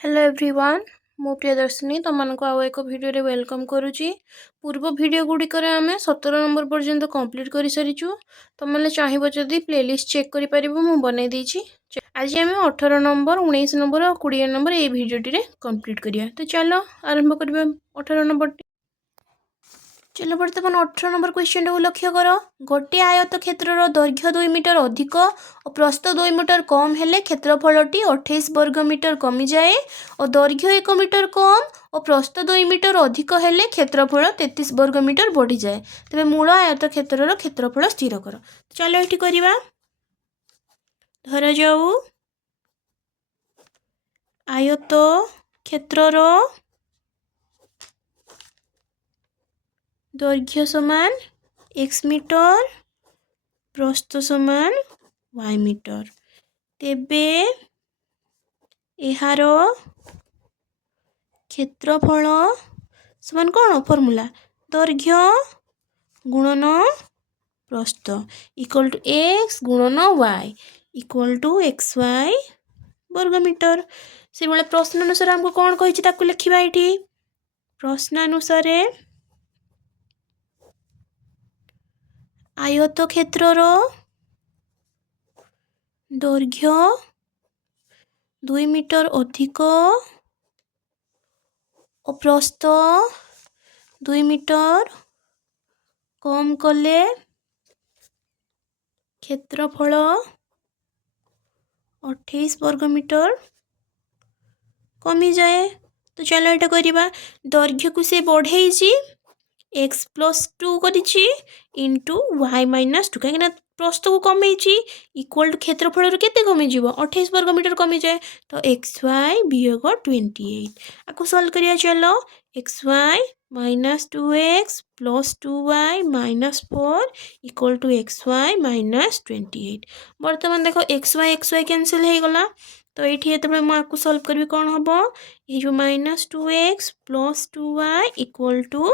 Hello everyone मो प्रियदर्शिनी तुमको आउ एक वीडियो रे वेलकम करुच्ची। पूर्व वीडियो गुड़िकर आम 17 नंबर पर्यंत कंप्लीट कर सारीचु। तुमने चाहिए जदि प्लेलिस्ट चेक कर बनई देछि। आज आम 18 नंबर 19 नंबर और 20 नंबर ये भिडियोटी कंप्लीट करिया। तो चलो आरंभ करबा 18 नंबर। चलो बर्तमान 18 नंबर क्वेश्चन को लक्ष्य कर। गोटे आयत क्षेत्र दैर्घ्य 2 मीटर अधिक और प्रस्थ 2 मीटर कम हेले क्षेत्रफलटी 28 वर्ग मीटर कमी जाए और दैर्घ्य 1 मीटर कम और प्रस्थ 2 मीटर अधिक हेले क्षेत्रफल 33 वर्ग मीटर बढ़ी जाए। तेज मूल आयत क्षेत्र क्षेत्रफल स्थिर कर। चलो ये करवा। धर जाऊ आयत क्षेत्र दैर्घ्य समान x मीटर प्रस्थ समान y मीटर। तेबे एहार क्षेत्रफल समान कौन फॉर्मूला दैर्घ्य गुणन प्रस्थ इक्वल टू x गुणन y equal to X Y वर्ग मीटर। से भाई प्रश्न अनुसार हमको कौन कही लिखा ये प्रश्न अनुसार आयत क्षेत्र दैर्घ्य 2 मीटर अधिक और प्रस्थ 2 मीटर कम कले क्षेत्रफल 28 वर्ग मीटर कमी जाए। तो चलो ये करवा। दैर्घ्य को से बढ़े x प्लस 2 करी इंटू वाई माइनस 2 कहीं प्रस्थ को कमे इक्वल टू क्षेत्रफल केते कमी 28 वर्ग मीटर कमी जाए। तो एक्स वाई वियोग 28 आपको सल्व करिया। चलो X Y minus 2x plus 2y minus 4 equal to X Y minus 28। बर्तमान देख एक्स वाई कैनसल हो गला। तो ये जो मुझे सल्व करी कौन हम ये जो minus 2x plus 2y equal to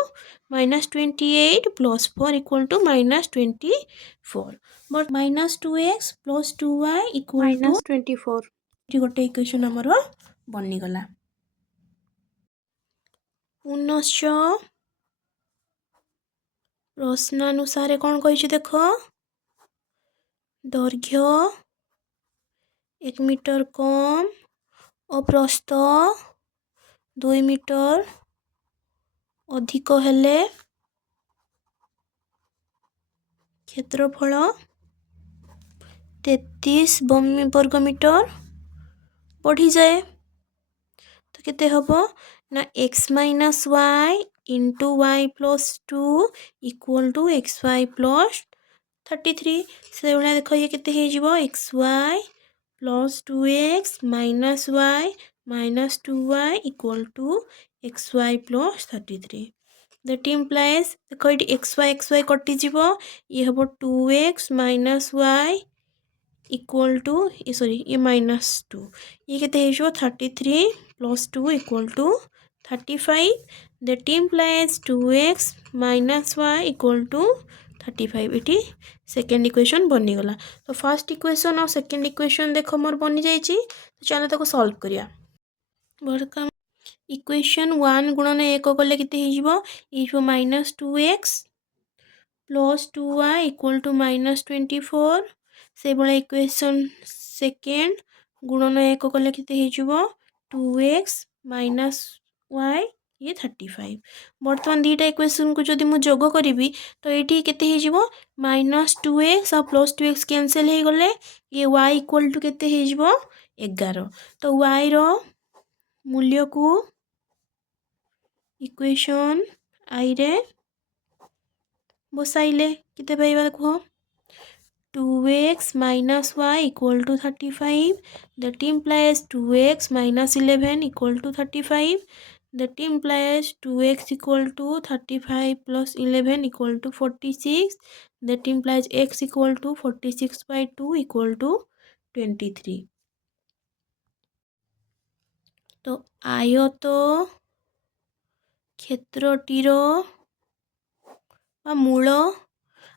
minus 28 plus 4 equal to minus 24 but minus 2x plus 2y equal to minus 24 गोटे इक्वेशन आमर बनीगला। पुनश्च प्रश्नानुसार कौन कही देख दैर्घ्य 1 मीटर कम और प्रस्थ 2 मीटर अधिक हेले क्षेत्रफल 33 वर्ग मीटर बढ़ी जाए। तो केते हबो ना x minus Y into Y plus 2 equal to X Y plus 33। से भाई देख ये केते हो X Y plus 2x minus Y minus 2y equal to X Y plus 33। That implies देख ये एक्स वाई कटिज ये हम 2x minus Y equal to ये सॉरी ये माइनस 2 ये केते हो 33 plus 2 equal to 35। That implies 2x minus Y equal to 35। ये सेकेंड इक्वेशन बनीगला। तो फर्स्ट इक्वेशन और सेकेंड इक्वेशन देख मोर बनी जाइए। तो चलो ताको सॉल्व करिया। बड़का इक्वेशन 1 गुणन 1 कले केते हो minus 2x plus 2y equal to minus 24। से भाई इक्वेशन सेकेंड गुणन 1 कले केते हो 2x माइनस y ये 35। बर्तमान दीटा इक्वेशन को जदि मु जोग करी तो ये केते हो माइनस 2x और प्लस 2x कैंसल हो गले ये y इक्वल टू केते हो 11। तो y रो मूल्य को इक्वेशन आई रे बसाइले केते पाइबा कह 2x minus Y equal to 35। That implies 2x minus 11 equal to 35। That implies 2x equal to 35 plus 11 equal to 46। That implies x equal to 46/2 equal to 23। तो आयत क्षेत्रटीर मूल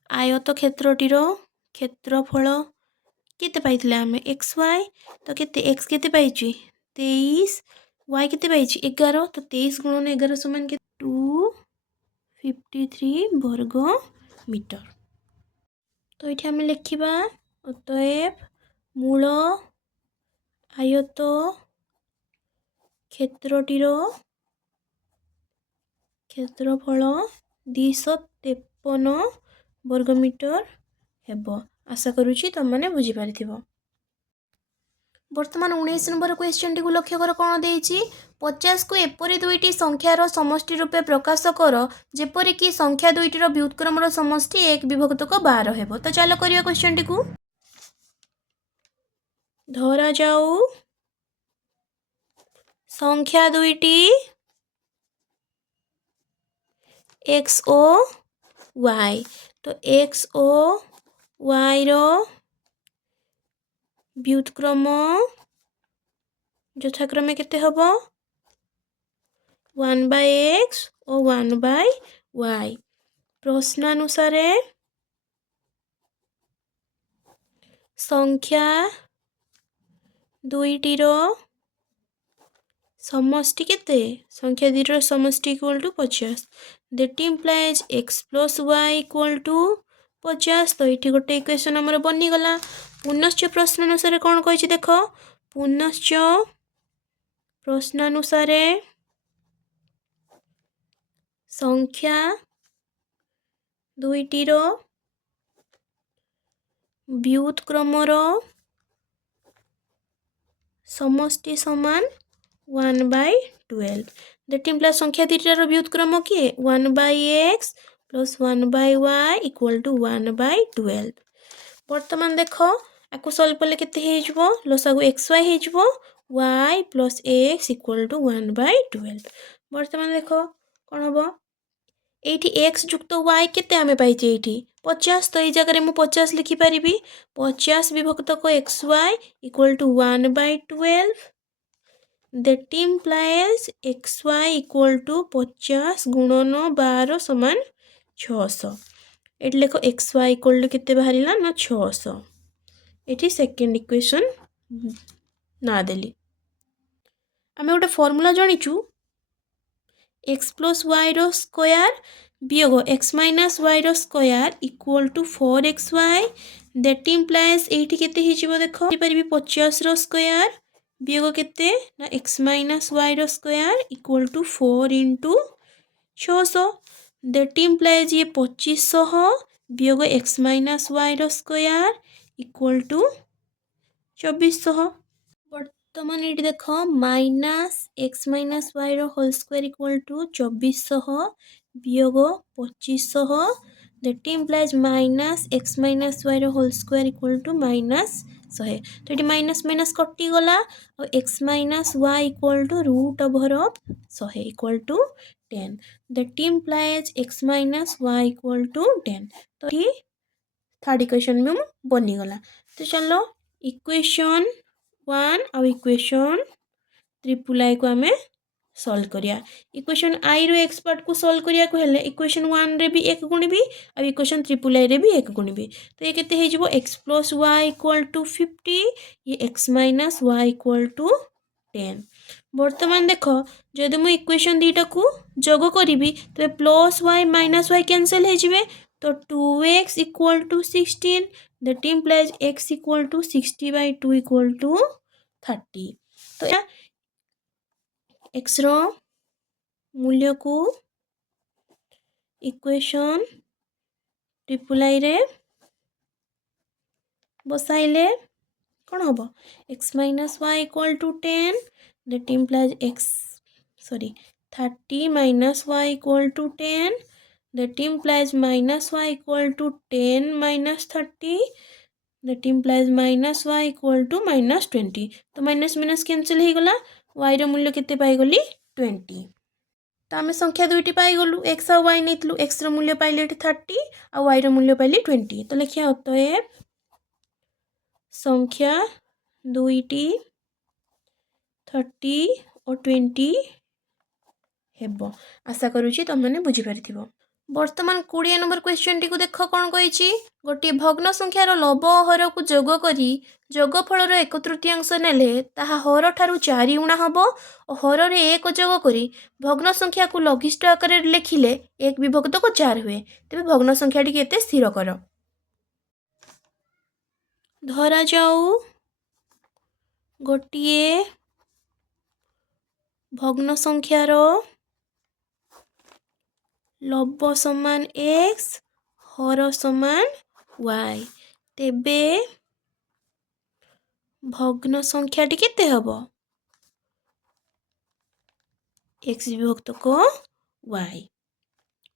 आयत क्षेत्रटीर क्षेत्रफल केते पाइथिले आमे एक्स वाई। तो केते एक्स केते पाइछि 23 y केते पाइछि 11 तो 23 गुणन 11 समान के 253 वर्ग मीटर। तो ये आम लिखा अतएव मूल आयत क्षेत्रटीर क्षेत्रफल 253 वर्गमीटर हेब। आशा करुँची तुम मैंने बुझीपार। बर्तमान 19 नंबर क्वेश्चन टी लक्ष्य कर कौन देछि 50 को एपरी दुईटी संख्यार समष्टि रूपे प्रकाश कर जेपरिक संख्या दुईटीर व्युत्क्रमर समष्टि 1 विभक्त को 12 हेब। तो चलो करिया क्वेश्चन टी को धरा जाऊ संख्या दुईटी x ओ y। तो x ओ y रो व्युत्क्रम यथाक्रमे केते हबो 1/x और 1/y। प्रश्नानुसार संख्या दुईटीर समष्टि केते संख्या दुईटीर समष्टि equal to 50 that implies x plus y equal to 50। तो ये गोटे इक्वेशन आमर बनीगला। पुनश्च प्रश्नानुसार कौन कही देख पुनश्च प्रश्नानुसार संख्या दुईटीर व्युत्क्रमर समष्टि समान 1/12 दैट इम्प्लाइज संख्या दुईटार व्युत्क्रम किए 1/x plus 1/y equal to 1/12। बर्तमान देख आपको सल्व कले केते लसागु xy हो y plus x equal to 1/12। बर्तमान देख कौन हम ये x जुक्त y केते आमे पाइछे ये 50। तो ये जगह मु 50 लिखिपारि 50 विभक्त को xy equal to 1/12 that implies xy equal to 50 गुणन 12 समान 600। ये लेख xy इक्वल टू केते बाहरिला ना 600। ये सेकेंड इक्वेशन ना देली आमे गोटे फॉर्मूला जानिचु x प्लस y रो स्क्वायर वियोग x माइनस y रो square equal to 4xy that implies एठी केते हिजिबो देखो परिबी 50 रो स्क्वायर वियोग केते ना x माइनस y रो square equal to 4 into 600 that implies ये 2500 वियोग x माइनस y रो स्क्वायर इक्वल टू 2400। बर्तमान ये देख माइनस एक्स माइनस वाई रो होल स्क्वायर इक्वल टू 2400 वियोग 2500 that implies minus X minus Y रो whole square equal to minus 100। तो ये माइनस माइनस कटि गला और X minus Y equal to root over of 100 equal to 10 that implies X minus Y equal to 10। तो ये third equation में बनीगला। तो चलो इक्वेशन 1 और इक्वेशन ट्रिपल आई को आमे सॉल्व करिया। इक्वेशन आई रो एक्स पार्ट को सॉल्व करिया को हेले इक्वेशन 1 रे भी 1 गुणिबी और इक्वेशन ट्रिपल आई रे भी 1 गुणिबी। तो ये केते हे जिवो x plus y equal to 50 ये x minus y equal to 10। बर्तमान देखो जदि मु इक्वेशन दीटा को जोग करिबी तो plus y minus y cancel हे जिवे तो 2x equal to 16 that implies x equal to 60/2 equal to 30। तो x रो मूल्य को इक्वेशन ट्रिपल आई रे बसाइले कौन हम x minus Y equal to 10 that implies x 30 minus Y equal to 10 that implies minus Y equal to 10 minus 30 that implies minus Y equal to minus 20। तो minus minus cancel हो गला y रो मूल्य केते पाइगली 20। तो आम संख्या दुईटी पाइगलु x और y नहीं x रो मूल्य पाइले 30 और y रो मूल्य पाइले 20। तो लिखिया अतएव संख्या दुईटी 30 और 20 हेब। आशा करुँची तुम मैंने बुझी पारिथिबो। बर्तमान 20 नंबर क्वेश्चन टी को देख कौन कही गोटे भग्न संख्यार लव हर को जोग करी जोगफल 1/3 नेले ताहा हर ठारू 4 गुणा हम और हर रे 1 जोग करी भग्न संख्या को लघिष्ठ आकार लिखिले 1 विभक्त को 4 हुए तेज भग्न संख्या टी केते स्थिर कर धरा जाऊ गोटे भग्न संख्यार लव समान x हर समान y तेबे भग्न संख्या टी केते हबो x विभक्त को y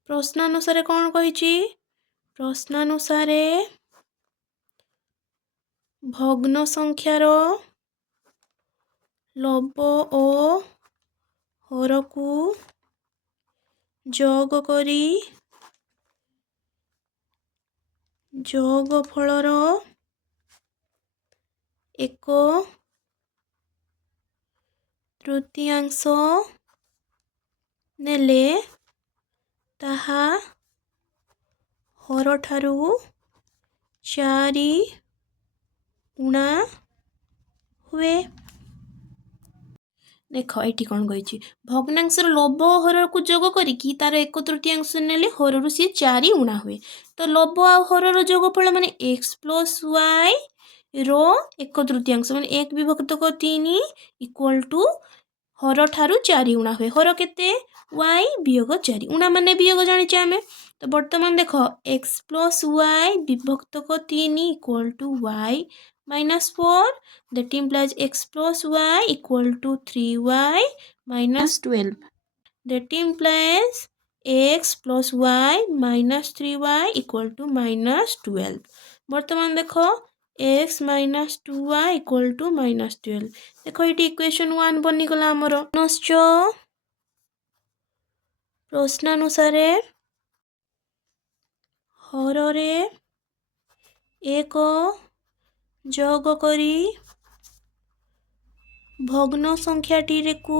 प्रश्नानुसार कौन कही प्रश्नानुसार भग्न संख्यार लव ओ हर को जोग करी जोगफलर 1/3 नेले ताहा हर ठारू 4 गुणा हुए देख ये कौन कही भग्नांशर लव हर को जोग करी तार 1/3 नेले हर सी 4 गुणा हुए तो लव आ हर जोगफल माने x प्लस y रो 1/3 माने 1 विभक्त को 3 इक्वल टू हर ठारू 4 गुणा हुए हर केते y वियोग 4 गुणा माने वियोग जानिचे आमे तो वर्तमान देख x प्लस y विभक्त को 3 equal to y -4 that implies x plus y equal to 3y minus 12 that implies x plus y minus 3y equal to minus 12 वर्तमान देखो x minus 2y equal to minus 12 देखो ये equation 1 बनी गला हमरो नश्च प्रश्नानुसार हर रे 1 जोग करी भग्न संख्याटी को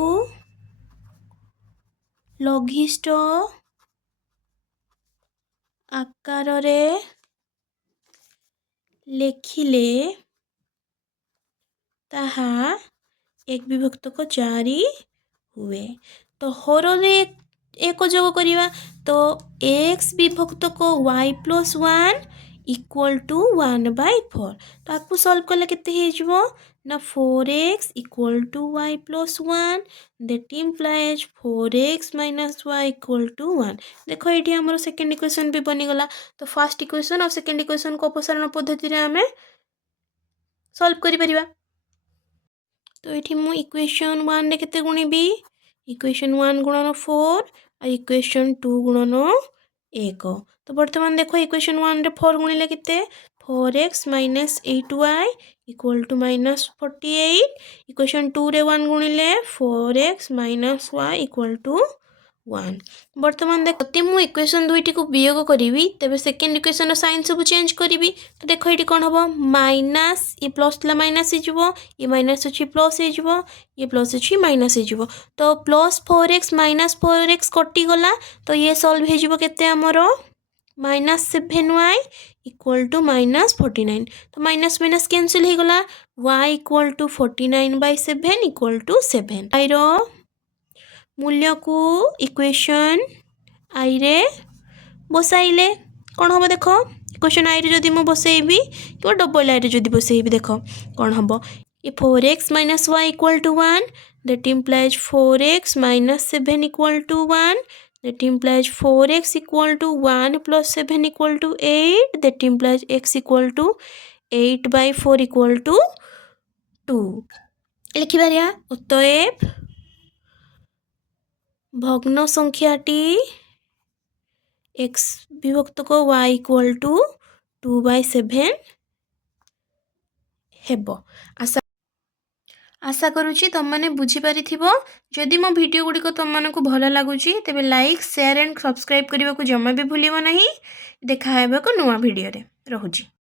लघिष्ठ आकार रे लिखिले ताहा 1 विभक्त को 4 हुए तो हर रे 1 जोग करिवा तो x विभक्त को y प्लस 1 इक्वल टू 1/4 तो आपको सॉल्व कले केते हेजबो ना 4x equal to y plus 1 that implies 4x minus y equal to 1 देखो ये हमरो सेकंड इक्वेशन भी बनी गला तो फर्स्ट इक्वेशन और सेकंड इक्वेशन को अपसारण पद्धति रे हमें सॉल्व करि परिबा तो ये मु इक्वेशन 1 रे केते गुणिबी इक्वेशन 1 गुणन 4 और इक्वेशन 2 गुणन 1 तो वर्तमान देखो इक्वेशन 1 रे 4 गुणिले केते 4x minus 8y equal to minus 48 equation 2 रे 1 गुणिले 4x minus y equal to 1 वर्तमान देख जति मु इक्वेशन 2 टी को वियोग करिवि तबे सेकंड इक्वेशन रो साइन सब चेंज करिवि तो देखो ये कौन हबो माइनस ये प्लस ला माइनस हिजबो ये माइनस अछि प्लस हिजबो ये प्लस अछि माइनस हिजबो तो प्लस 4x माइनस 4x कटि गला तो ये सॉल्व हिजबो केते हमरो -7y इक्वल टू -49 तो माइनस माइनस कैंसिल हो गला y equal to 49/7 equal to 7 आई रो मूल्य को इक्वेशन आई रे बसाइले कौन हम देखो इक्वेशन आई रे जदि मु बसेबी कि डबल आई रे जदि बसेबी देखो कौन हम ये 4x minus y equal to 1 that implies 4x minus 7 equal to 1 that implies 4x equal to 1 plus 7 equal to 8 that implies x equal to 8/4 equal to 2 लिखि बारिया अतएव भग्न संख्याटी x विभक्त को y equal to 2/7 हेबो आशा करुँची तुम मैंने बुझीपारी जदि मो वीडियो गुड़िक तुम मानक भल लगुच तेबे लाइक शेयर एंड सब्सक्राइब करने को जमा भी भूलियो नहीं देखा नुआ वीडियो रे रहुची।